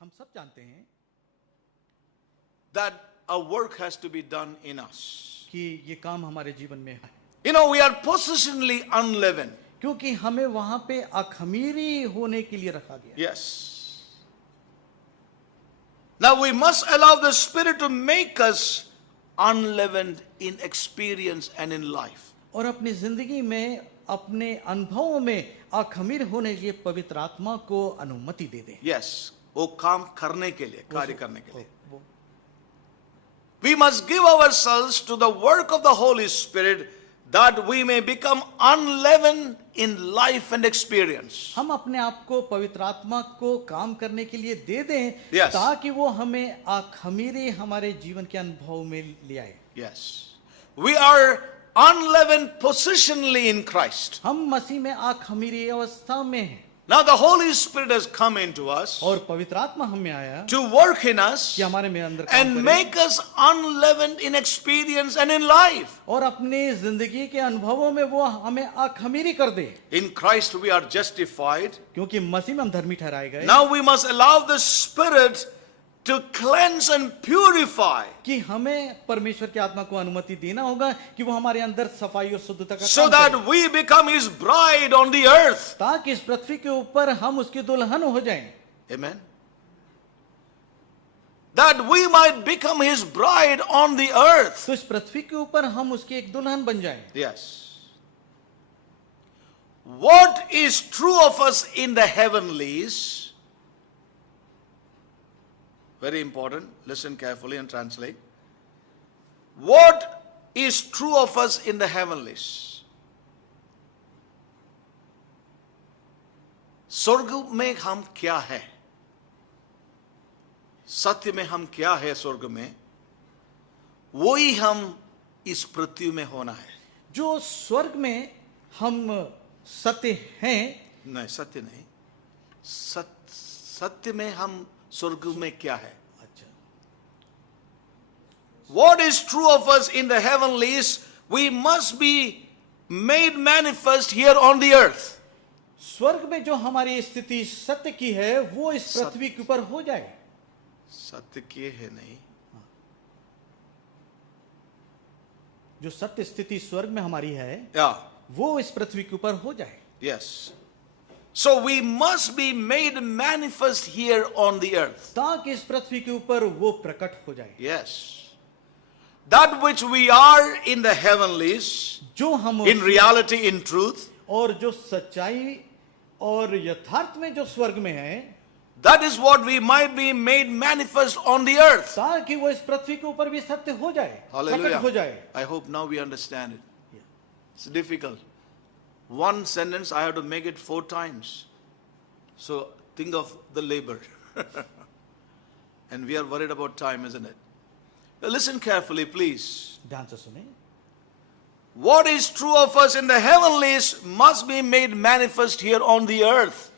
हम सब जानते हैं that a work has to be done in us. कि ये काम हमारे जीवन में है, You know, we are positionally unleavened. क्योंकि हमें वहां पे अखमीरी होने के लिए रखा गया। Yes. Now we must allow the Spirit to make us unleavened in experience and in life. और अपनी जिंदगी में अपने अनुभवों में अखमीर होने के लिए पवित्र आत्मा को अनुमति दे दे। Yes. वो काम करने के लिए, कार्य करने के लिए। वो- We must give ourselves to the work of the Holy Spirit that we may become unleavened in life and experience. हम अपने आप को पवित्र आत्मा को काम करने के लिए दे दें, Yes. ताकि वो हमें अखमीरी हमारे जीवन के अनुभव में ले आए। Yes. We are unleavened positionally in Christ. हम मसीह में अखमीरी अवस्था में हैं Now the Holy Spirit has come into us और पवित्र आत्मा हमें आया to work in us कि हमारे में अंदर काम and करे make us unleavened in experience and in life. और अपनी जिंदगी के अनुभवों में वो हमें अखमीरी कर दे, In Christ we are justified. क्योंकि मसीह में हम धर्मी ठहराए गए। Now we must allow the Spirit to cleanse and purify कि हमें परमेश्वर की आत्मा को अनुमति देना होगा कि वो हमारे अंदर सफाई और शुद्धता का so काम that करे, we become His bride on the earth. ताकि इस पृथ्वी के ऊपर हम उसकी दुल्हन हो जाएं, Amen. That we might become His bride on the earth. तो इस पृथ्वी के ऊपर हम उसकी एक दुल्हन बन जाएं। Yes. What is true of us in the heavenlies? Very important. Listen carefully and translate. What is true of us in the heavenlies? स्वर्ग में हम क्या है? सत्य में हम क्या है स्वर्ग में? वही हम इस पृथ्वी में होना है। जो स्वर्ग में हम सत्य हैं, नहीं, सत्य नहीं, सत्य में हम स्वर्ग में क्या है? अच्छा, What is true of us in the heavenlies, we must be made manifest here on the earth. स्वर्ग में जो हमारी स्थिति सत्य की है वो इस पृथ्वी के ऊपर हो जाए। सत्य की है नहीं, जो सत्य स्थिति स्वर्ग में हमारी है yeah, वो इस पृथ्वी के ऊपर हो जाए। yes. So we must be made manifest here on the earth. ताकि इस पृथ्वी के ऊपर वो प्रकट हो जाए। Yes. That which we are in the heavenlies, जो हम in reality, in truth, और जो सच्चाई और यथार्थ में जो स्वर्ग में है, that is what we might be made manifest on the earth. ताकि वो इस पृथ्वी के ऊपर भी सत्य हो जाए, प्रकट हो जाए। I hope now we understand it. It's difficult. One sentence I have to make it 4 times. So think of the labor. And we are worried about time, isn't it? Now listen carefully, please. ध्यान से सुने। What is true of us in the heavenlies must be made manifest here on the earth.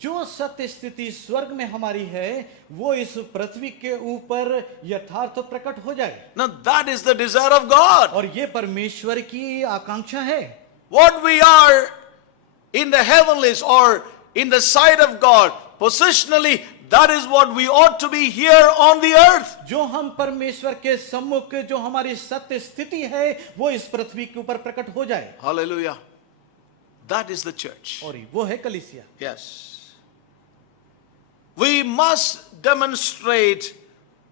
जो सत्य स्थिति स्वर्ग में हमारी है वो इस पृथ्वी के ऊपर यथार्थ प्रकट हो जाए। Now that is the desire of God. और ये परमेश्वर की आकांक्षा है। What we are in the heavenlies or in the sight of God, positionally, that is what we ought to be here on the earth. जो हम परमेश्वर के सम्मुख जो हमारी सत्य स्थिति है वो इस पृथ्वी के ऊपर प्रकट हो जाए। Hallelujah. That is the church. और वो है कलीसिया। Yes. We must demonstrate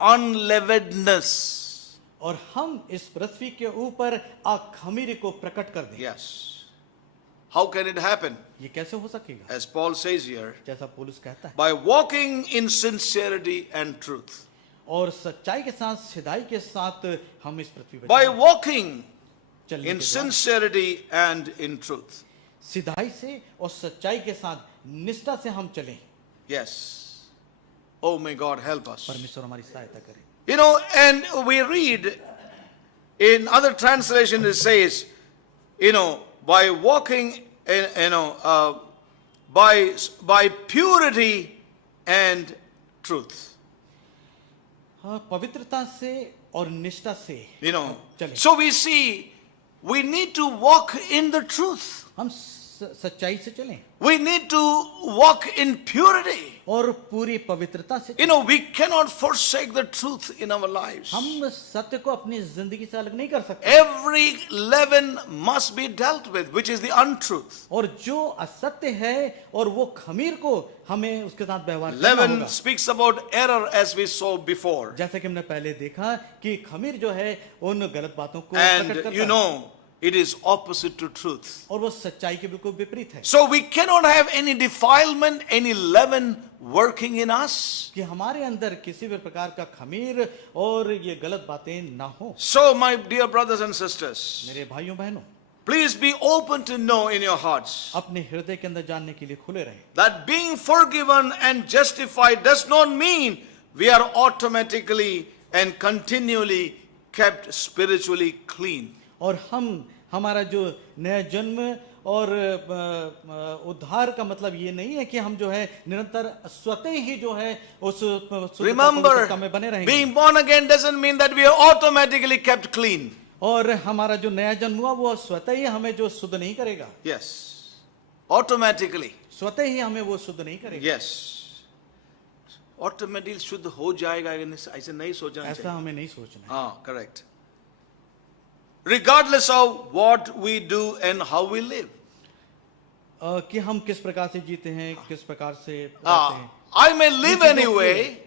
unleavenedness. और हम इस पृथ्वी के ऊपर अखमीरी को प्रकट कर दें। Yes. How can it happen? ये कैसे हो सकेगा? As Paul says here, जैसा पौलुस कहता है, by walking in sincerity and truth. और सच्चाई के साथ सिधाई के साथ हम इस पृथ्वी पर By walking चलने in के द्वारा, sincerity and in truth. सिधाई से और सच्चाई के साथ निष्ठा से हम चलें। Yes. Oh, may God help us. परमेश्वर हमारी सहायता करे। You know, and we read in other translation it says, you know, by walking, by purity and truth. हाँ, पवित्रता से और निष्ठा से You know, चलें। so we see we need to walk in the truth. हम सच्चाई से चलें We need to walk in purity. और पूरी पवित्रता से You know, we cannot forsake the truth in our lives. हम सत्य को अपनी जिंदगी से अलग नहीं कर सकते Every leaven must be dealt with, which is the untruth. और जो असत्य है और वो खमीर को हमें उसके साथ व्यवहार करना Leaven होगा speaks about error, as we saw before. जैसे कि हमने पहले देखा कि खमीर जो है उन गलत बातों को प्रकट And करता you है know, it is opposite to truth. और वो सच्चाई के बिल्कुल विपरीत है So we cannot have any defilement, any leaven working in us. कि हमारे अंदर किसी भी प्रकार का खमीर और ये गलत बातें ना हो So, my dear brothers and sisters, मेरे भाइयों बहनों please be open to know in your hearts अपने हृदय के अंदर जानने के लिए खुले रहे that being forgiven and justified does not mean we are automatically and continually kept spiritually clean. और हमारा जो नया जन्म और उद्धार का मतलब ये नहीं है कि हम जो है निरंतर स्वतः ही जो है उस Remember, पवित्रता में बने रहेंगे being born again doesn't mean that we are automatically kept clean. और हमारा जो नया जन्म हुआ वो स्वतः ही हमें जो शुद्ध नहीं करेगा Yes. Automatically. स्वतः ही हमें वो शुद्ध नहीं करेगा Yes. Automatically शुद्ध हो जाएगा ऐसे नहीं सोचना ऐसा चाहिए. हमें नहीं सोचना है Ah, correct. Regardless of what we do and how we live. कि हम किस प्रकार से जीते हैं किस प्रकार से रहते Ah, हैं I may live anyway.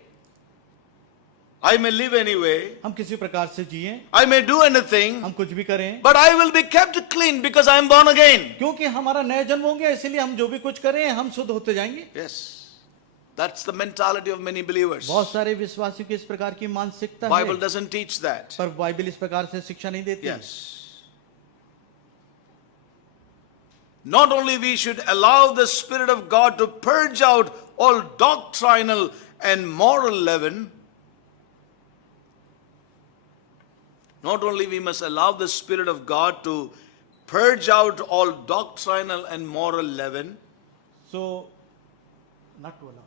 I may live anyway. हम किसी प्रकार से जिए I may do anything. हम कुछ भी करें But I will be kept clean because I am born again. क्योंकि हमारा नया जन्म हो गया इसलिए हम जो भी कुछ करें हम शुद्ध होते जाएंगे Yes. That's the mentality of many believers. बहुत सारे विश्वासियों की इस प्रकार की मानसिकता Bible है doesn't teach that. पर बाइबल इस प्रकार से शिक्षा नहीं देती Yes. Not only we should allow the Spirit of God to purge out all doctrinal and moral leaven, not only we must allow the Spirit of God to purge out all doctrinal and moral leaven, so not to allow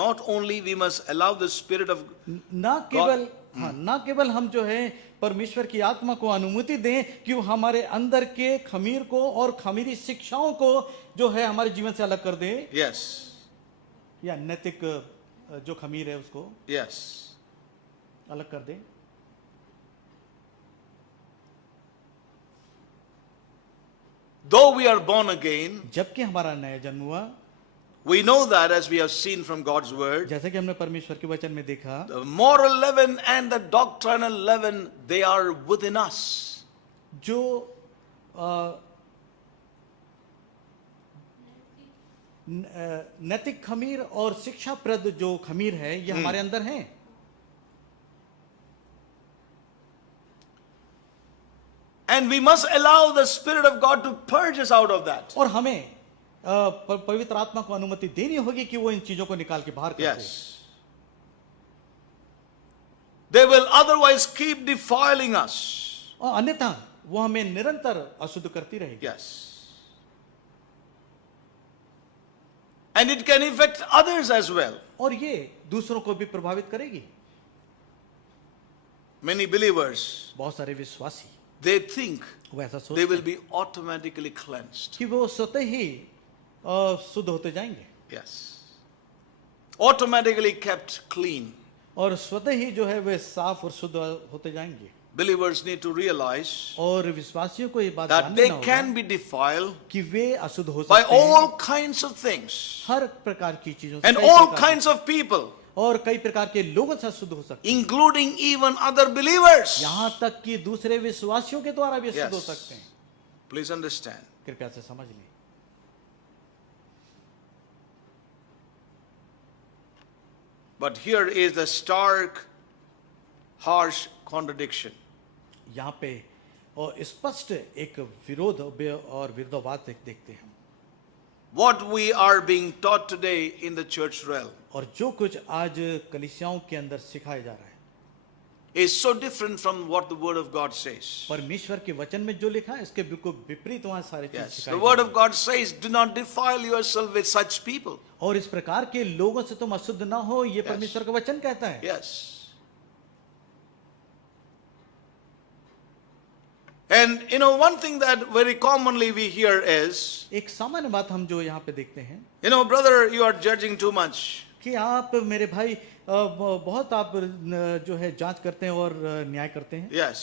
not only we must allow the Spirit of ना केवल हाँ ना केवल हम जो है परमेश्वर की आत्मा को अनुमति दें कि वो हमारे अंदर के खमीर को और खमीरी शिक्षाओं को जो है हमारे जीवन से अलग कर दे yes, या नैतिक जो खमीर है उसको yes. अलग कर दे Though we are born again, जबकि हमारा नया जन्म हुआ we know that as we have seen from God's word, जैसे कि हमने परमेश्वर के वचन में देखा the moral leaven and the doctrinal leaven, they are within us. जो नैतिक खमीर और शिक्षाप्रद जो खमीर है ये हमारे अंदर है And we must allow the Spirit of God to purge us out of that. और हमें पवित्र आत्मा को अनुमति देनी होगी कि वो इन चीजों को निकाल के बाहर कर दे Yes. They will otherwise keep defiling us. और अन्यथा वो हमें निरंतर अशुद्ध करती रहेगी Yes. And it can affect others as well. और ये दूसरों को भी प्रभावित करेगी Many believers, बहुत सारे विश्वासी they think वो ऐसा they सोचते will हैं be automatically cleansed. कि वो स्वतः ही शुद्ध होते जाएंगे Yes. Automatically kept clean. और स्वतः ही जो है वे साफ और शुद्ध होते जाएंगे Believers need to realize और विश्वासियों को ये बात that जानना they होगा can be defiled कि वे अशुद्ध हो by सकते हैं all kinds of things हर प्रकार की चीजों से and कई all प्रकार kinds of people, और कई प्रकार के लोगों से अशुद्ध हो सकते हैं including even other believers. यहाँ तक कि दूसरे विश्वासियों के द्वारा भी अशुद्ध हो Yes. सकते हैं Please understand. कृपया से समझ लें But here is the stark, harsh contradiction. यहाँ पे और स्पष्ट एक विरोध और विरोधाभास देखते हैं हम What we are being taught today in the church realm और जो कुछ आज कलीसियाओं के अंदर सिखाया जा रहा है is so different from what the Word of God says. परमेश्वर के वचन में जो लिखा है इसके बिल्कुल विपरीत वहां सारे चीज Yes, सिखाई the जा Word रही of God says, do not defile yourself with such people. है। और इस प्रकार के लोगों से तुम अशुद्ध ना हो ये परमेश्वर का वचन कहता है Yes. And one thing that very commonly we hear is, एक सामान्य बात हम जो यहाँ पे देखते हैं brother, you are judging too much. कि आप मेरे भाई बहुत आप जो है जांच करते हैं और न्याय करते हैं। Yes.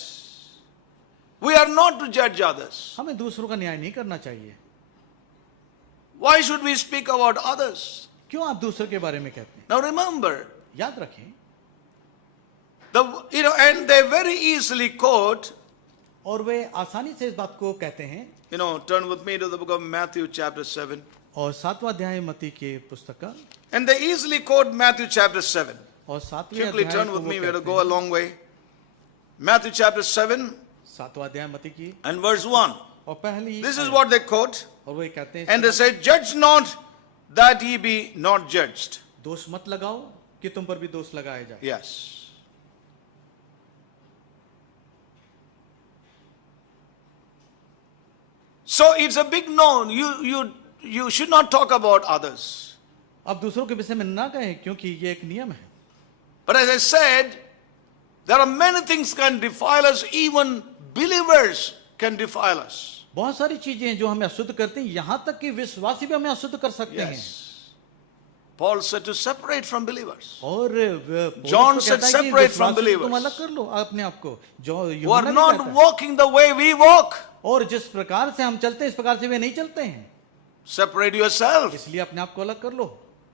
We are not to judge others. हमें दूसरों का न्याय नहीं करना चाहिए। Why should we speak about others? क्यों आप दूसरों के बारे में कहते हैं? Now remember, याद रखें, and they very easily quote, और वे आसानी से इस बात को कहते हैं। turn with me to the book of Matthew chapter 7. और 7वां अध्याय मत्ती के पुस्तक का, And they easily quote Matthew chapter 7. और 7वें Quickly अध्याय turn को with वो me, we have to कहते go a हैं। long way. Matthew chapter 7 7वां अध्याय मत्ती की and verse 1. और पहली This is आयत, what they quote. और वो कहते हैं, And they say, judge not that ye be not judged. दोष मत लगाओ कि तुम पर भी दोष लगाया जाए। Yes. So it's a big no. You should not talk about others. अब दूसरों के विषय में ना कहें क्योंकि ये एक नियम है। But as I said, there are many things can defile us. Even believers can defile us. बहुत सारी चीजें हैं जो हमें अशुद्ध करती हैं, यहाँ तक कि विश्वासी भी हमें अशुद्ध कर सकते हैं। Yes. Paul said to separate from believers. और John पौलुस said कहता है कि separate from विश्वासी से तुम believers. अलग कर लो अपने आप को, जो Who are यूहन्ना भी not कहता है। walking the way we walk. और जिस प्रकार से हम चलते हैं इस प्रकार से वे नहीं चलते हैं, Separate yourself. इसलिए अपने आप को अलग कर लो।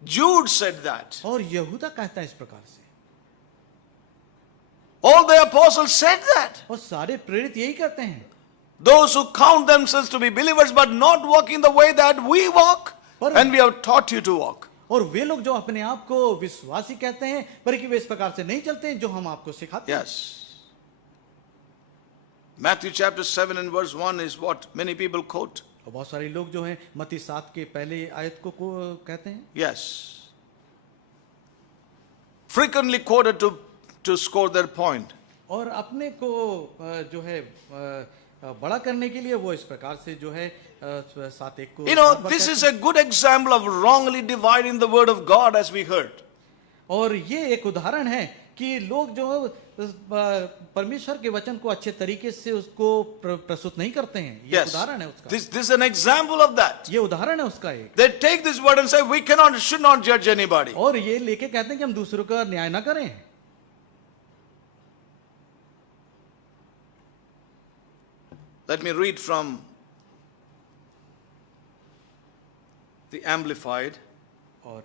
Jude said that. और यहूदा कहता है इस प्रकार से, All the apostles said that. और सारे प्रेरित यही कहते हैं। Those who count themselves to be believers but not walking the way that we walk, पर- and we have taught you to walk. और वे लोग जो अपने आप को विश्वासी कहते हैं पर कि वे इस प्रकार से नहीं चलते हैं जो हम आपको सिखाते हैं। Yes. Matthew chapter 7 and verse 1 is what many people quote. और बहुत सारे लोग जो हैं मत्ती 7 के पहले आयत को कहते हैं। Yes. Frequently quoted to score their point. और अपने को जो है बड़ा करने के लिए वो इस प्रकार से जो है 7:1 को This is a good example of wrongly dividing the word of God as we heard. और ये एक उदाहरण है कि लोग जो परमेश्वर के वचन को अच्छे तरीके से उसको प्रस्तुत नहीं करते हैं। ये Yes. उदाहरण है उसका। This is an example of that. ये उदाहरण है उसका एक। They take this word and say, we should not judge anybody. और ये लेके कहते हैं कि हम दूसरों का न्याय ना करें। Let me read from the Amplified. और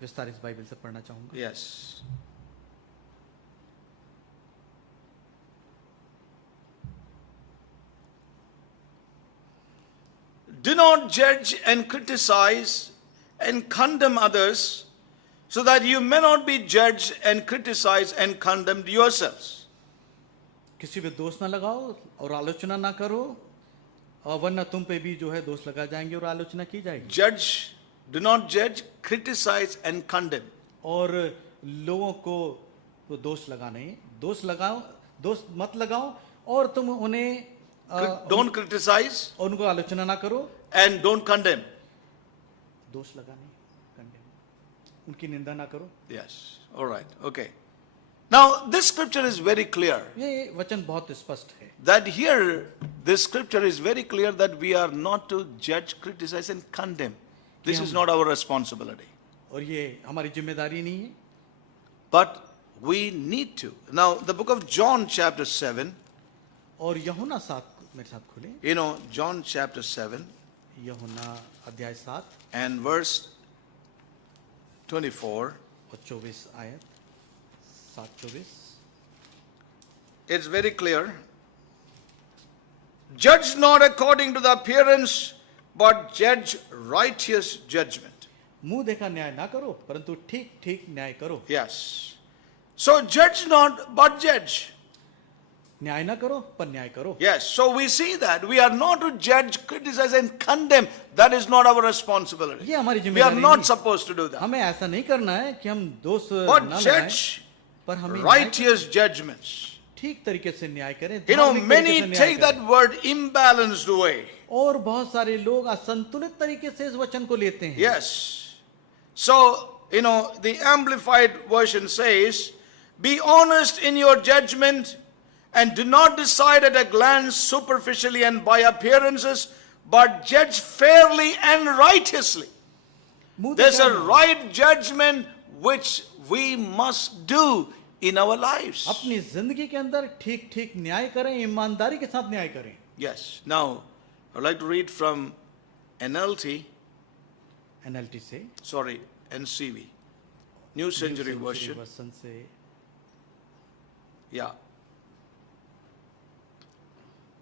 विस्तारित बाइबल से पढ़ना चाहूंगा। Yes. Do not judge and criticize and condemn others, so that you may not be judged and criticized and condemned yourselves. किसी पे दोष ना लगाओ और आलोचना ना करो, और वरना तुम पे भी जो है दोष लगा जाएंगे और आलोचना की जाएगी। Judge, do not judge, criticize and condemn. और लोगों को तो दोष लगाना है, दोष लगाओ, दोष मत लगाओ, और तुम उन्हें Don't criticize और उनको आलोचना ना करो, and don't condemn. दोष लगाने, उनकी निंदा ना करो। Yes. All right. Okay. Now, this scripture is very clear. ये वचन बहुत स्पष्ट है That here, this scripture is very clear that we are not to judge, criticize, and condemn. This is not our responsibility. और ये हमारी जिम्मेदारी नहीं है, But we need to. Now, the book of John, chapter 7, और यूहन्ना 7 मेरे साथ खोले, John chapter 7 यूहन्ना अध्याय 7 and verse 24, और 24 आयत 7:24। it's very clear. Judge not according to the appearance, but judge righteous judgment. मुंह देखा न्याय ना करो परंतु ठीक ठीक न्याय करो। Yes. So judge not, but judge. न्याय ना करो पर न्याय करो। Yes. So we see that we are not to judge, criticize, and condemn. That is not our responsibility. ये हमारी We are जिम्मेदारी not नहीं। supposed to do that. हमें ऐसा नहीं करना है कि हम दोष But ना लगाएं, judge पर हमें righteous judgments. ठीक तरीके से न्याय करें। You know, धार्मिक तरीके many से न्याय take करें। that word imbalanced way. और बहुत सारे लोग असंतुलित तरीके से इस वचन को लेते हैं। Yes. So, the Amplified version says, be honest in your judgment And do not decide at a glance superficially and by appearances, but judge fairly and righteously. मुंह There's a दिखाना। right judgment which we must do in our lives. अपनी जिंदगी के अंदर ठीक ठीक न्याय करें, ईमानदारी के साथ न्याय करें। Yes. Now, I'd like to read from NLT, NLT से, sorry, NCV, New Century Version. Version से, Yeah.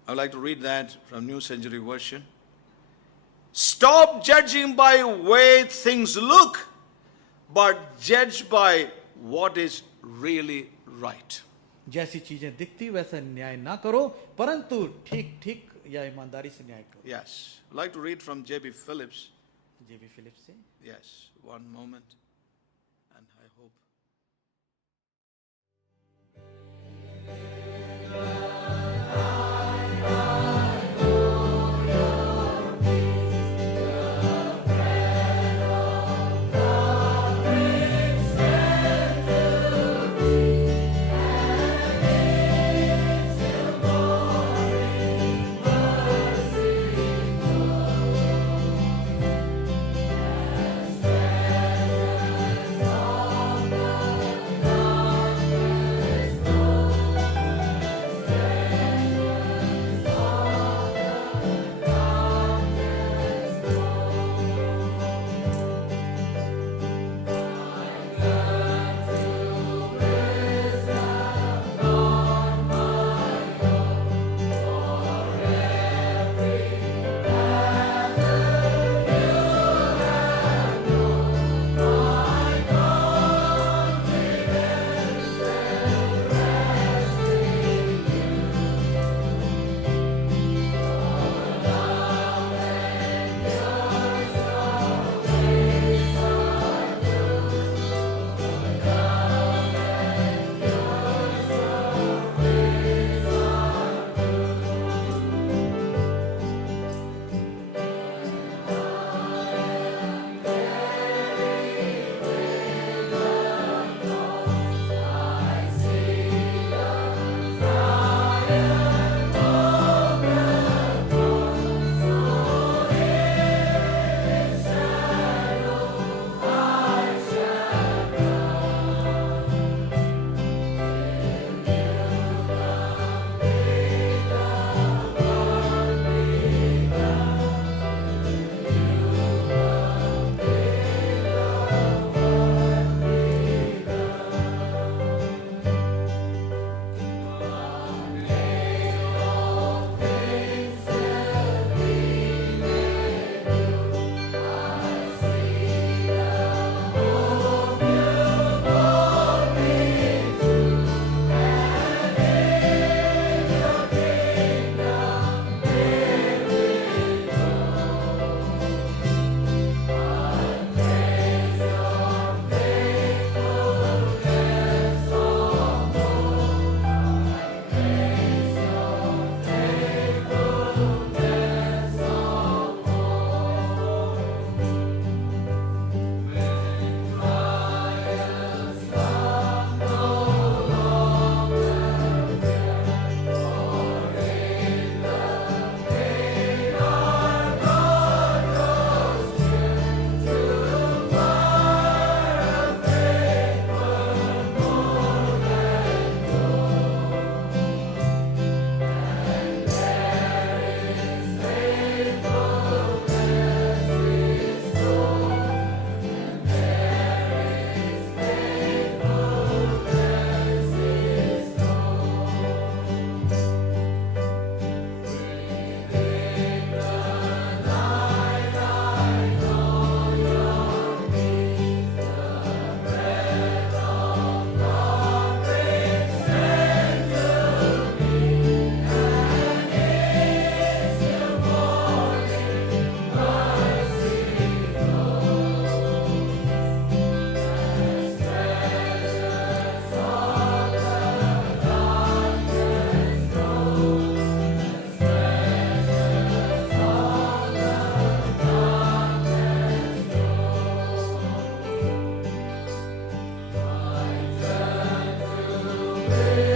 I'd like to read that from New Century Version. Stop judging by way things look, but judge by what is really right. जैसी चीजें दिखती वैसा न्याय ना करो, परंतु ठीक ठीक या ईमानदारी से न्याय करो। Yes. I'd like to read from J.B. Phillips. JB Phillips से, Yes. One moment. And I hope. Amen.